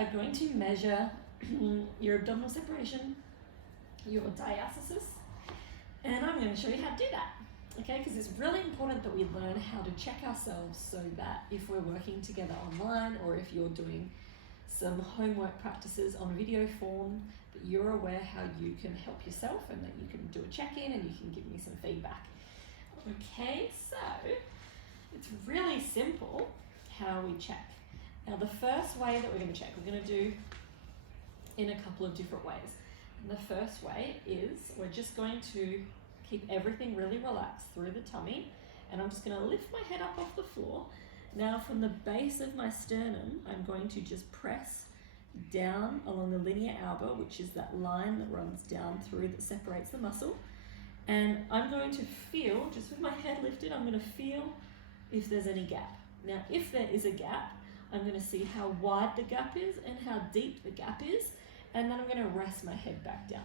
are going to measure your abdominal separation, your diastasis, and I'm going to show you how to do that. Okay, because it's really important that we learn how to check ourselves so that if we're working together online or if you're doing some homework practices on video form, that you're aware how you can help yourself and that you can do a check-in and you can give me some feedback. Okay, so it's really simple how we check. Now the first way that we're going to check, we're going to do in a couple of different ways. And the first way is we're just going to keep everything really relaxed through the tummy, and I'm just going to lift my head up off the floor. Now from the base of my sternum, I'm going to just press down along the linea alba, which is that line that runs down through that separates the muscle. And I'm going to feel, just with my head lifted, I'm going to feel if there's any gap. Now if there is a gap, I'm going to see how wide the gap is and how deep the gap is, and then I'm going to rest my head back down.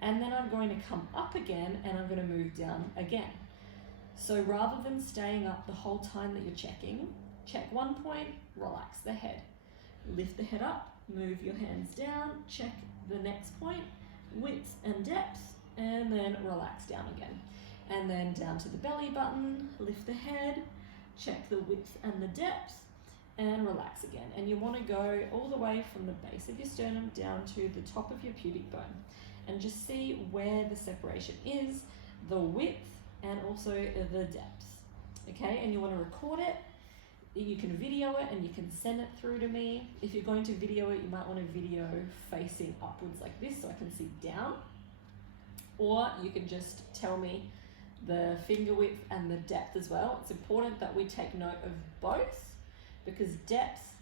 And then I'm going to come up again and I'm going to move down again. So rather than staying up the whole time that you're checking, check one point, relax the head. Lift the head up, move your hands down, check the next point, width and depth, and then relax down again. And then down to the belly button, lift the head, check the width and the depth, and relax again. And you want to go all the way from the base of your sternum down to the top of your pubic bone. And just see where the separation is, the width, and also the depth. Okay, and you want to record it. You can video it and you can send it through to me. If you're going to video it, you might want to video facing upwards like this so I can see down. Or you can just tell me the finger width and the depth as well. It's important that we take note of both, because depth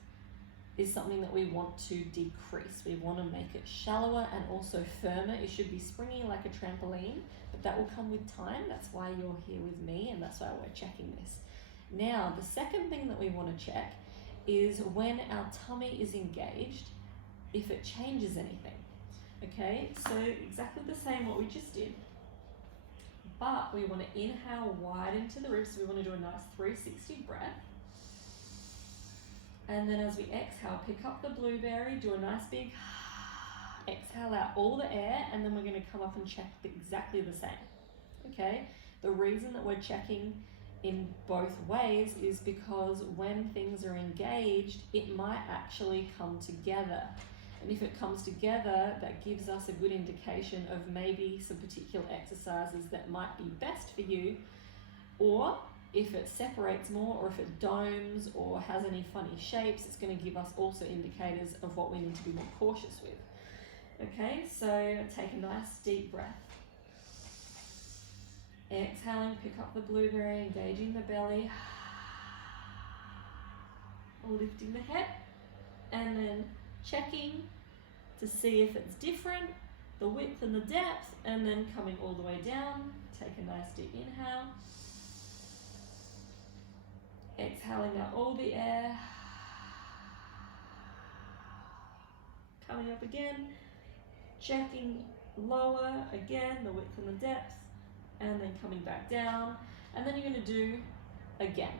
is something that we want to decrease. We want to make it shallower and also firmer. It should be springy like a trampoline, but that will come with time. That's why you're here with me, and that's why we're checking this. Now, the second thing that we want to check is when our tummy is engaged, if it changes anything. Okay, so exactly the same what we just did, but we want to inhale wide into the ribs. So we want to do a nice 360 breath. And then as we exhale, pick up the blueberry, do a nice big exhale out all the air, and then we're going to come up and check exactly the same. Okay, the reason that we're checking in both ways is because when things are engaged, it might actually come together. And if it comes together, that gives us a good indication of maybe some particular exercises that might be best for you, or if it separates more, or if it domes or has any funny shapes, it's going to give us also indicators of what we need to be more cautious with. Okay, so take a nice deep breath. Exhaling, pick up the blueberry, engaging the belly, lifting the head, and then checking to see if it's different, the width and the depth, and then coming all the way down. Take a nice deep inhale. Exhaling out all the air. Coming up again. Checking lower again, the width and the depth, and then coming back down. And then you're going to do again.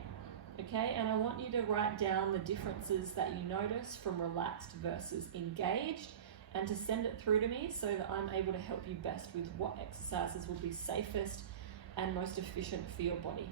Okay, and I want you to write down the differences that you notice from relaxed versus engaged, and to send it through to me so that I'm able to help you best with what exercises will be safest and most efficient for your body.